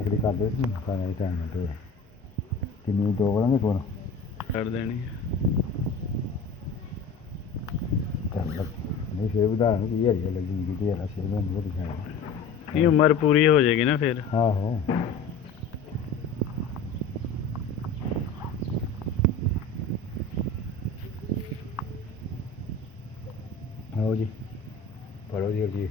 नौकरी करते सारा रिटायरमेंट होया किन्नी दो करेंगे फोन कर देनी चल नहीं फिर बधा की है जिंदगी दी है शेर में नहीं दिखाया ये उम्र पूरी हो जाएगी ना फिर। आहो आओ जी पढ़ो जी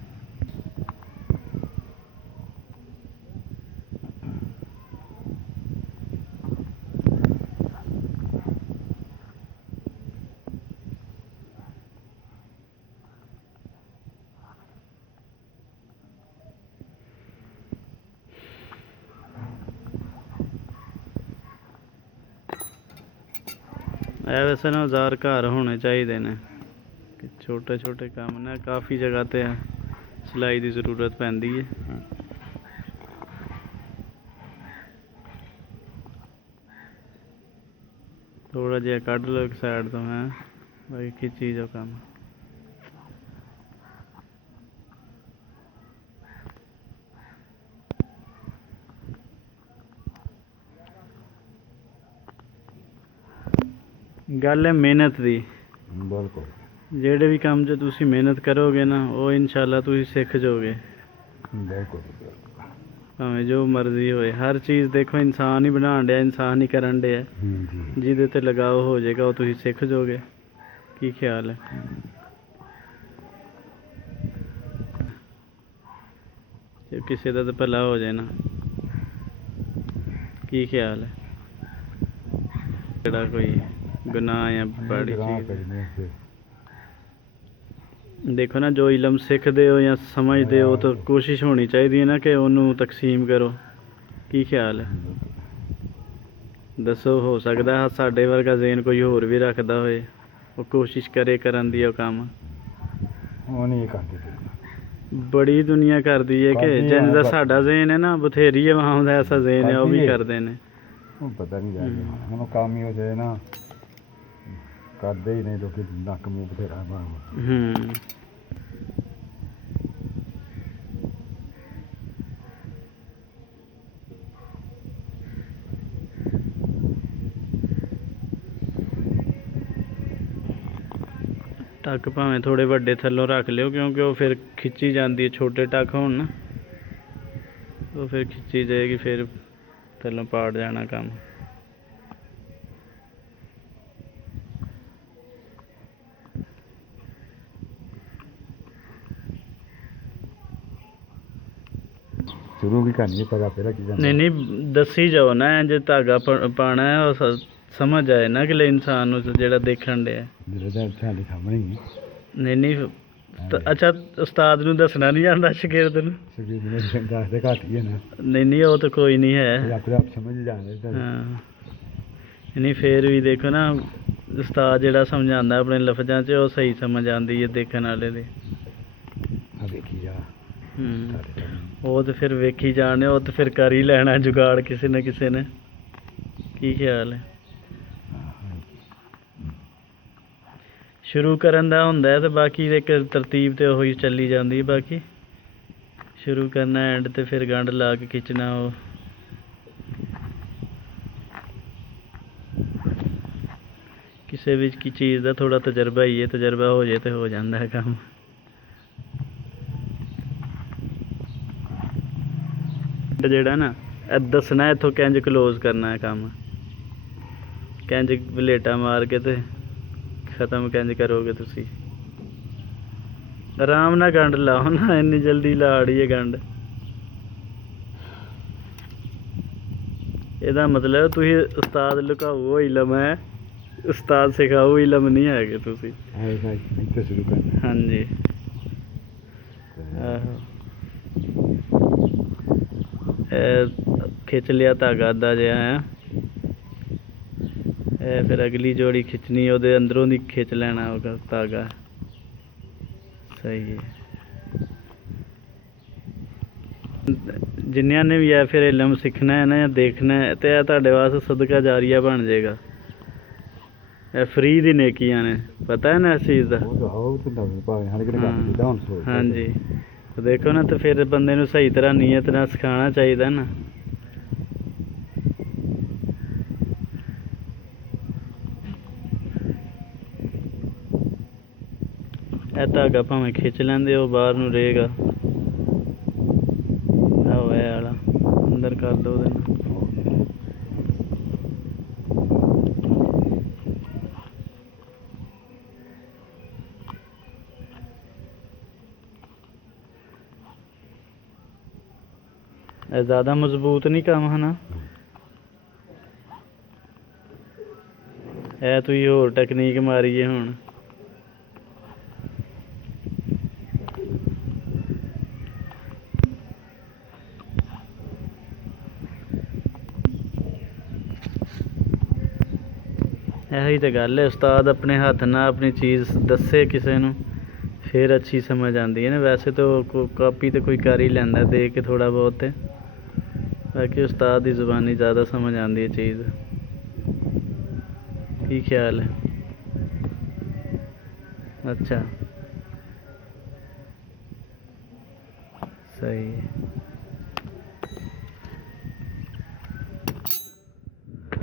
वैसे ना औजार घर होने चाहिए ने कि छोटे छोटे काम ने काफ़ी जगह ते सिलाई की ज़रूरत पैंदी है। थोड़ा जिहा कढ़ लो एक साइड तो है बाकी खिची जो काम गल है मेहनत की। बिल्कुल ਜਿਹੜੇ ਵੀ ਕੰਮ 'ਚ ਤੁਸੀਂ ਮਿਹਨਤ ਕਰੋਗੇ ਨਾ ਉਹ ਇਨਸ਼ਾਅੱਲਾ ਤੁਸੀਂ ਸਿੱਖ ਜਾਓਗੇ। बिल्कुल ਭਾਵੇਂ ਜੋ ਮਰਜ਼ੀ ਹੋਏ ਹਰ ਚੀਜ਼ ਦੇਖੋ ਇਨਸਾਨ ਹੀ ਬਣਾਉਣ ਡਿਆ ਇਨਸਾਨ ਹੀ ਕਰਨ ਡਿਆ ਜਿਹਦੇ ਤੇ ਲਗਾਓ ਹੋ ਜਾਏਗਾ ਉਹ ਤੁਸੀਂ ਸਿੱਖ ਜਾਓਗੇ। ਕੀ ਖਿਆਲ ਹੈ? ਜੇ ਕਿਸੇ ਦਾ ਤਾਂ ਭਲਾ ਹੋ ਜਾਏ ਨਾ ਕੀ ਖਿਆਲ ਹੈ? ਜਿਹੜਾ ਕੋਈ ਗੁਨਾਹ ਜਾਂ ਬੜੀ ਚੀਜ਼ देखो ना जो इलम सीखते हो या समझते हो तो कोशिश होनी चाहिए ना कि उन्होंने तकसीम करो। की ख्याल है? दसो हो सकता है साढ़े वर्गा ज़हन कोई होर भी रखता होए वो कोशिश करे करन दी काम बड़ी दुनिया करती है कि जिन दा साडा ज़हन है ना बथेरी है वहाँ दा ऐसा ज़हन है वो भी करते हैं। पता नहीं काम ही हो जाए ना करते ही नहीं लोग नक मुँह बथेरा टक भावें थोड़े वड्डे थल्लों रख लियो क्योंकि वो फिर खिंची जाती है। छोटे टक होण ना वो फिर खिंची जाएगी फिर थल्लों पाड़ जाना काम। शुरू भी करनी है पता पहला की नहीं नहीं दसी जाओ ना जो धागा पाना है वो समझ आए ना कि इंसान जेड़ा देखन डे नहीं नहीं अच्छा उस्ताद नूं दसना नहीं आंदा शगिर्द नूं नहीं नहीं वो तो कोई नहीं है समझ हाँ नहीं फिर भी देखो ना उस्ताद जेड़ा समझांदा अपने लफ्जां च वो सही समझ आंदी है देखने वाले दे। वो तो फिर वेखी जाने वो तो फिर कर ही लेना जुगाड़ किसी ने किसी ने। की ख्याल है? शुरू करन दा हुंदा है तो बाकी एक तरतीब तो वही चली जाती बाकी शुरू करना एंड ते फिर गंढ ला के खिंचना वो किसी भी चीज़ का थोड़ा तजर्बा ही है तजर्बा हो जाए तो हो जाता है काम। जेड़ा ना दसना है इत्थों कैंज क्लोज करना है काम कैंज बलेटा मार के ते ख़त्म कैंज करोगे तुसी आराम ना गंढ लाओ ना इन्नी जल्दी ला अड़ी है गंढ। ਇਹਦਾ मतलब ਤੁਸੀਂ उस्ताद लुकाओ इलम है उस्ताद सिखाओ इलम नहीं है तुसी। हाँ जी खिंच लिया धागा अद्धा जिहा है फिर अगली जोड़ी खिंचनी वो अंदरों दी खिंच लेना होगा धागा सही है। जिन्होंने ने भी है फिर इलम सीखना है ना या देखना है तो यह तुहाडे वास्ते सदका जारिया बन जाएगा। यह फ्री दी नेकियां ने पता है ना इस चीज़ का। हाँ जी तो देखो ना तो फिर बंदे नूं सही तरह नीयत नाल सिखाना चाहिए ना ਇਹ ਧਾਗਾ ਭਾਵੇਂ ਖਿੱਚ ਲੈਂਦੇ ਉਹ ਬਾਹਰ ਨੂੰ ਰਹੇਗਾ। ਆਹ ਇਹ ਵਾਲਾ ਅੰਦਰ ਕਰ ਦੋ ਉਹਦੇ ਨਾਲ। ਇਹ ਜ਼ਿਆਦਾ ਮਜ਼ਬੂਤ ਨਹੀਂ ਕੰਮ ਹਨਾ। ਇਹ ਤੁਸੀਂ ਹੋਰ ਟੈਕਨੀਕ ਮਾਰੀਏ ਹੁਣ। ਇਹੀ ਤਾਂ ਗੱਲ ਹੈ, ਉਸਤਾਦ ਆਪਣੇ ਹੱਥ ਨਾਲ ਆਪਣੀ ਚੀਜ਼ ਦੱਸੇ ਕਿਸੇ ਨੂੰ ਫਿਰ ਅੱਛੀ ਸਮਝ ਆਉਂਦੀ ਹੈ ਨਾ। ਵੈਸੇ ਤਾਂ ਕਾਪੀ ਤੇ ਕੋਈ ਕਰ ਹੀ ਲੈਂਦਾ ਦੇਖ ਕੇ ਥੋੜ੍ਹਾ ਬਹੁਤ, ਤੇ ਬਾਕੀ ਉਸਤਾਦ ਦੀ ਜ਼ੁਬਾਨੀ ਜ਼ਿਆਦਾ ਸਮਝ ਆਉਂਦੀ ਹੈ ਚੀਜ਼। ਕੀ ਖਿਆਲ ਹੈ? ਅੱਛਾ, ਸਹੀ ਹੈ।